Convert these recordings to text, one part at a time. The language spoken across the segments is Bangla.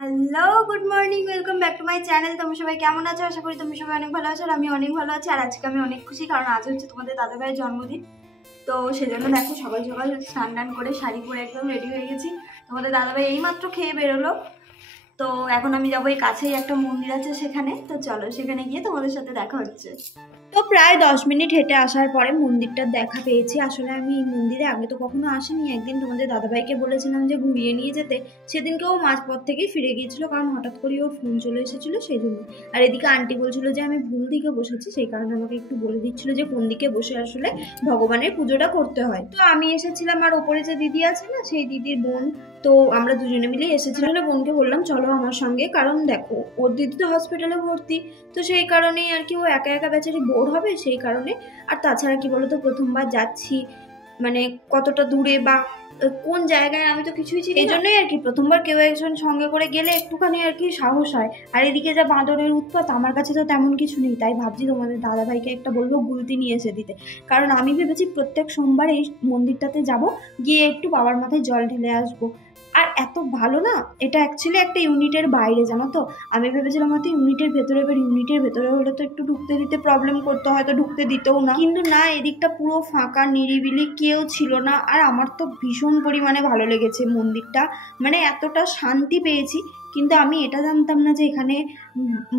Hello, good morning, welcome back to my channel. তোমরা সবাই কেমন আছো? আশা করি তুমি সবাই অনেক ভালো আছো আর আমি অনেক ভালো আছি। আর আজকে আমি অনেক খুশি, কারণ আজ হচ্ছে তোমাদের দাদাভাইয়ের জন্মদিন। তো সেজন্য দেখো সকাল সকাল স্নান টান করে শাড়ি পরে একদম রেডি হয়ে গেছি। তোমাদের দাদাভাই এইমাত্র খেয়ে বেরোলো। তো এখন আমি যাবো, এই কাছেই একটা মন্দির আছে সেখানে। তো চলো সেখানে গিয়ে তোমাদের সাথে দেখা হচ্ছে। তো প্রায় 10 মিনিট হেঁটে আসার পরে মন্দিরটার দেখা পেয়েছি। আসলে আমি এই মন্দিরে আগে তো কখনো আসিনি। একদিন তোমাদের দাদাভাইকে বলেছিলাম যে ঘুরিয়ে নিয়ে যেতে, সেদিনকে ও মাঝপথ থেকেই ফিরে গিয়েছিল, কারণ হঠাৎ করে ওর ফোন চলে এসেছিল সেই জন্য। আর এদিকে আন্টি বলছিল যে আমি ভুল দিকে বসেছি, সেই কারণে আমাকে একটু বলে দিচ্ছিল যে কোন দিকে বসে আসলে ভগবানের পুজোটা করতে হয়। তো আমি এসেছিলাম, আর ওপরে যে দিদি আছে না, সেই দিদির বোন, তো আমরা দুজনে মিলে এসেছিলাম। বোনকে বললাম চলো আমার সঙ্গে, কারণ দেখো ওর দিদি তো হসপিটালে ভর্তি, তো সেই কারণেই আর কি ও একা একা বেচারি বোর হবে সেই কারণে। আর তাছাড়া কি বলতো, প্রথমবার যাচ্ছি, মানে কতটা দূরে বা কোন জায়গায় আমি তো কিছুই চিনি, এই জন্যই আর কি প্রথমবার কেউ একজন সঙ্গে করে গেলে একটুখানি আর কি সাহস হয়। আর এদিকে যা বাঁদরের উৎপাত, আমার কাছে তো তেমন কিছু নেই, তাই ভাবছি তোমাদের দাদাভাইকে একটা বলবো গুলতি নিয়ে এসে দিতে। কারণ আমি ভেবেছি প্রত্যেক সোমবার এই মন্দিরটাতে যাব, গিয়ে একটু বাবার মাথায় জল ঢেলে আসবো। আর এত ভালো না, এটা অ্যাকচুয়ালি একটা ইউনিটের বাইরে, জানো তো। আমি ভেবেছিলাম হয়তো ইউনিটের ভেতরে, এবার ইউনিটের ভেতরে হলে তো একটু ঢুকতে দিতে প্রবলেম করতে, হয়তো ঢুকতে দিতেও না, কিন্তু না, এদিকটা পুরো ফাঁকা নিরিবিলি, কেউ ছিল না। আর আমার তো ভীষণ পরিমাণে ভালো লেগেছে মন্দিরটা, মানে এতটা শান্তি পেয়েছি। কিন্তু আমি এটা জানতাম না যে এখানে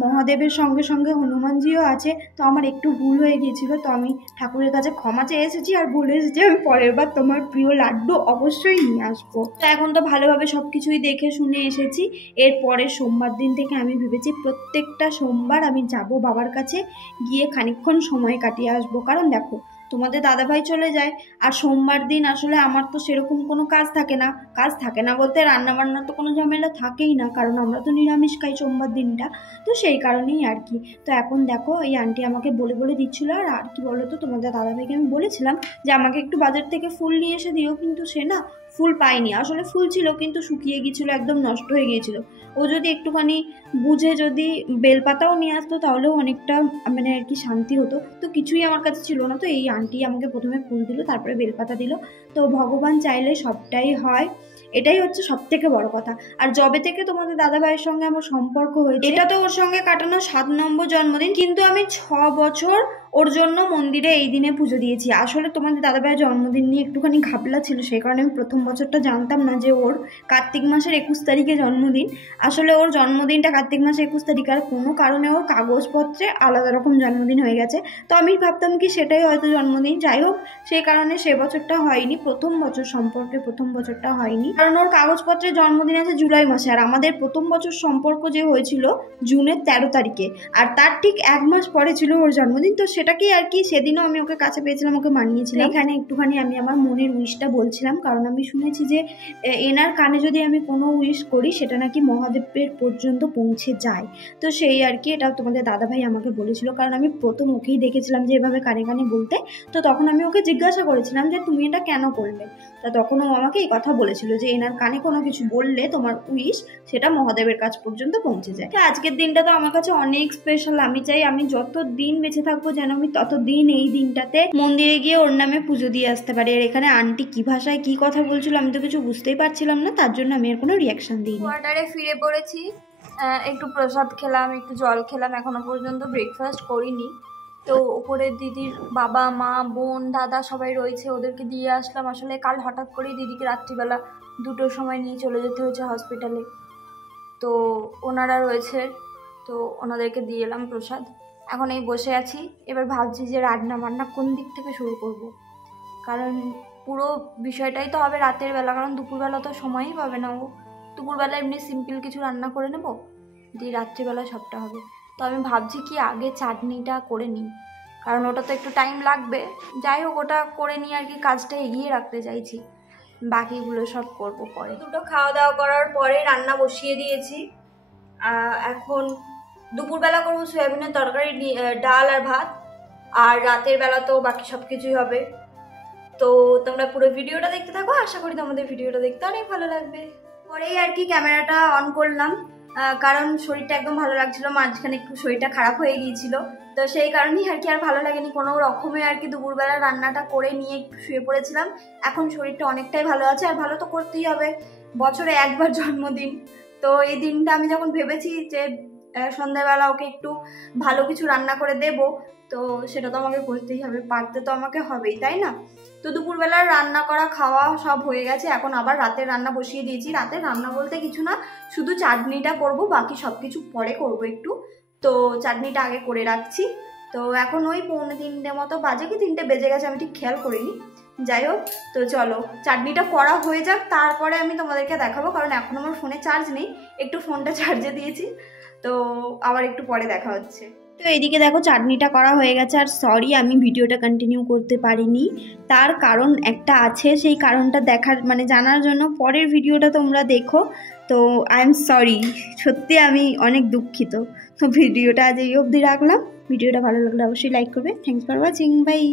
মহাদেবের সঙ্গে সঙ্গে হনুমানজিও আছে। তো আমার একটু ভুল হয়ে গিয়েছিল, তো আমি ঠাকুরের কাছে ক্ষমা চেয়ে এসেছি আর বলে এসেছি আমি পরের বার তোমার প্রিয় লাড্ডু অবশ্যই নিয়ে আসবো। তো এখন তো ভালোভাবে সবকিছুই দেখে শুনে এসেছি। এর পরের সোমবার দিন থেকে আমি ভেবেছি প্রত্যেকটা সোমবার আমি যাব বাবার কাছে, গিয়ে খানিকক্ষণ সময় কাটিয়ে আসবো। কারণ দেখো তোমাদের দাদাভাই চলে যায়, আর সোমবার দিন আসলে আমার তো সেরকম কোনো কাজ থাকে না। কাজ থাকে না বলতে রান্না বান্নার তো কোনো ঝামেলা থাকেই না, কারণ আমরা তো নিরামিষ খাই সোমবার দিনটা। তো সেই কারণেই আর কি। তো এখন দেখো এই আন্টি আমাকে বলে বলে দিচ্ছিল। আর কি বলো তো, তোমাদের দাদাভাইকে আমি বলেছিলাম যে আমাকে একটু বাজার থেকে ফুল নিয়ে এসে দিও, কিন্তু সে না ফুল পাইনি। আসলে ফুল ছিল কিন্তু শুকিয়ে গিয়েছিল, একদম নষ্ট হয়ে গিয়েছিল। ও যদি একটুখানি বুঝে যদি বেলপাতাও নিয়ে আসতো তাহলেও অনেকটা মানে আর কি শান্তি হতো। তো কিছুই আমার কাছে ছিল না, তো এই আন্টি আমাকে প্রথমে ফুল দিল, তারপরে বেলপাতা দিল। তো ভগবান চাইলে সবটাই হয়, এটাই হচ্ছে সব থেকে বড় কথা। আর যবে থেকে তোমাদের দাদাভাইয়ের সঙ্গে আমার সম্পর্ক হয়েছে, এটা তো ওর সঙ্গে কাটানো 7 নম্বর জন্মদিন, কিন্তু আমি 6 বছর ওর জন্য মন্দিরে এই দিনে পুজো দিয়েছি। আসলে তোমাদের দাদাভাইয়ের জন্মদিন নিয়ে একটুখানি ঘাবলা ছিল, সেই কারণে আমি প্রথম বছরটা জানতাম না যে ওর কার্তিক মাসের 21 তারিখে জন্মদিন। আসলে ওর জন্মদিনটা কার্তিক মাসে 21 তারিখ, আর কোনো কারণে ওর কাগজপত্রে আলাদা রকম জন্মদিন হয়ে গেছে। তো আমি ভাবতাম কি সেটাই হয়তো জন্মদিন, যাই হোক সেই কারণে সে বছরটা হয়নি, প্রথম বছর সম্পর্কে প্রথম বছরটা হয়নি, কারণ ওর কাগজপত্রে জন্মদিন আছে জুলাই মাসে। আর আমাদের প্রথম বছর সম্পর্ক যে হয়েছিল জুনের 13 তারিখে, আর তার ঠিক 1 মাস পরে ছিল ওর জন্মদিন। তো সেটাকেই আর কি সেদিনও আমি ওকে কাছে পেয়েছিলাম, ওকে মানিয়েছিলাম। এখানে একটুখানি আমি আমার মনের উইশটা বলছিলাম, কারণ আমি শুনেছি যে এনার কানে যদি আমি কোনো উইশ করি সেটা নাকি মহাদেবের পর্যন্ত পৌঁছে যায়। তো সেই আর কি, এটা তোমাদের দাদাভাই আমাকে বলেছিল, কারণ আমি প্রথম ওকেই দেখেছিলাম যে এভাবে কানে কানে বলতে। তো তখন আমি ওকে জিজ্ঞাসা করেছিলাম যে তুমি এটা কেন করলে। তা তখন ও আমাকে এই কথা বলেছিল যে এনার কানে কোনো কিছু বললে তোমার উইশ সেটা মহাদেবের কাছ পর্যন্ত পৌঁছে যায়। আজকের দিনটা তো আমার কাছে অনেক স্পেশাল। আমি চাই আমি যত দিন বেঁচে থাকবো যেন আমি ততদিন এই দিনটাতে মন্দিরে গিয়ে ওর নামে পুজো দিয়ে আসতে পারি। আর এখানে আন্টি কি ভাষায় কি কথা বলছিল আমি তো কিছু বুঝতেই পারছিলাম না, তার জন্য আমি আর কোনো রিয়াকশন দিইনি। কোয়ার্টারে ফিরে পড়েছি, একটু প্রসাদ খেলাম, একটু জল খেলাম, এখনো পর্যন্ত ব্রেকফাস্ট করিনি। তো ওপরে দিদির বাবা মা বোন দাদা সবাই রয়েছে, ওদেরকে দিয়ে আসলাম। আসলে কাল হঠাৎ করেই দিদিকে রাত্রিবেলা 2টোর সময় নিয়ে চলে যেতে হয়েছে হসপিটালে, তো ওনারা রয়েছে, তো ওনাদেরকে দিয়ে এলাম প্রসাদ। এখন এই বসে আছি, এবার ভাবছি যে রান্না বান্না কোন দিক থেকে শুরু করব, কারণ পুরো বিষয়টাই তো হবে রাতের বেলা, কারণ দুপুরবেলা তো সময়ই পাবে না ও। দুপুরবেলা এমনি সিম্পল কিছু রান্না করে নেব, দিয়ে রাত্রিবেলা সবটা হবে। তো আমি ভাবছি কি আগে চাটনিটা করে নিই, কারণ ওটা তো একটু টাইম লাগবে। যাই হোক ওটা করে নিয়ে আর কি কাজটা এগিয়ে রাখতে চাইছি, বাকিগুলো সব করব পরে। দুটো খাওয়া দাওয়া করার পরে রান্না বসিয়ে দিয়েছি। এখন দুপুরবেলা করবো সয়াবিনের তরকারি, ডাল আর ভাত, আর রাতের বেলা তো বাকি সব কিছুই হবে। তো তোমরা পুরো ভিডিওটা দেখতে থাকো, আশা করি তোমাদের ভিডিওটা দেখতে অনেক ভালো লাগবে। পরেই আর কি ক্যামেরাটা অন করলাম, কারণ শরীরটা একদম ভালো লাগছিল, মাঝখানে একটু শরীরটা খারাপ হয়ে গিয়েছিল। তো সেই কারণেই আর কি আর ভালো লাগেনি কোনো রকমে আর কি দুপুরবেলা রান্নাটা করে নিয়ে একটু শুয়ে পড়েছিলাম। এখন শরীরটা অনেকটাই ভালো আছে, আর ভালো তো করতেই হবে, বছরে একবার জন্মদিন, তো এই দিনটা আমি যখন ভেবেছি যে সন্ধ্যাবেলা ওকে একটু ভালো কিছু রান্না করে দেব, তো সেটা তো আমাকে করতেই হবে, পারতে তো আমাকে হবেই, তাই না? তো দুপুরবেলার রান্না করা খাওয়া সব হয়ে গেছে, এখন আবার রাতের রান্না বসিয়ে দিয়েছি। রাতের রান্না বলতে কিছু না, শুধু চাটনিটা করব, বাকি সব কিছু পরে করব একটু। তো চাটনিটা আগে করে রাখছি। তো এখন ওই 2:45 মতো বাজে, কি 3টে বেজে গেছে, আমি ঠিক খেয়াল করিনি। যাই হোক, তো চলো চাটনিটা করা হয়ে যাক, তারপরে আমি তোমাদেরকে দেখাবো, কারণ এখন আমার ফোনে চার্জ নেই, একটু ফোনটা চার্জে দিয়েছি। তো আবার একটু পরে দেখা হচ্ছে। তো এইদিকে দেখো চাটনিটা করা হয়ে গেছে। আর সরি আমি ভিডিওটা কন্টিনিউ করতে পারিনি, তার কারণ একটা আছে, সেই কারণটা দেখার মানে জানার জন্য পরের ভিডিওটা তোমরা দেখো। তো আই এম সরি, সত্যি আমি অনেক দুঃখিত। তো ভিডিওটা আজ এই অবধি রাখলাম। ভিডিওটা ভালো লাগলে অবশ্যই লাইক করবে। Thanks for watching, by.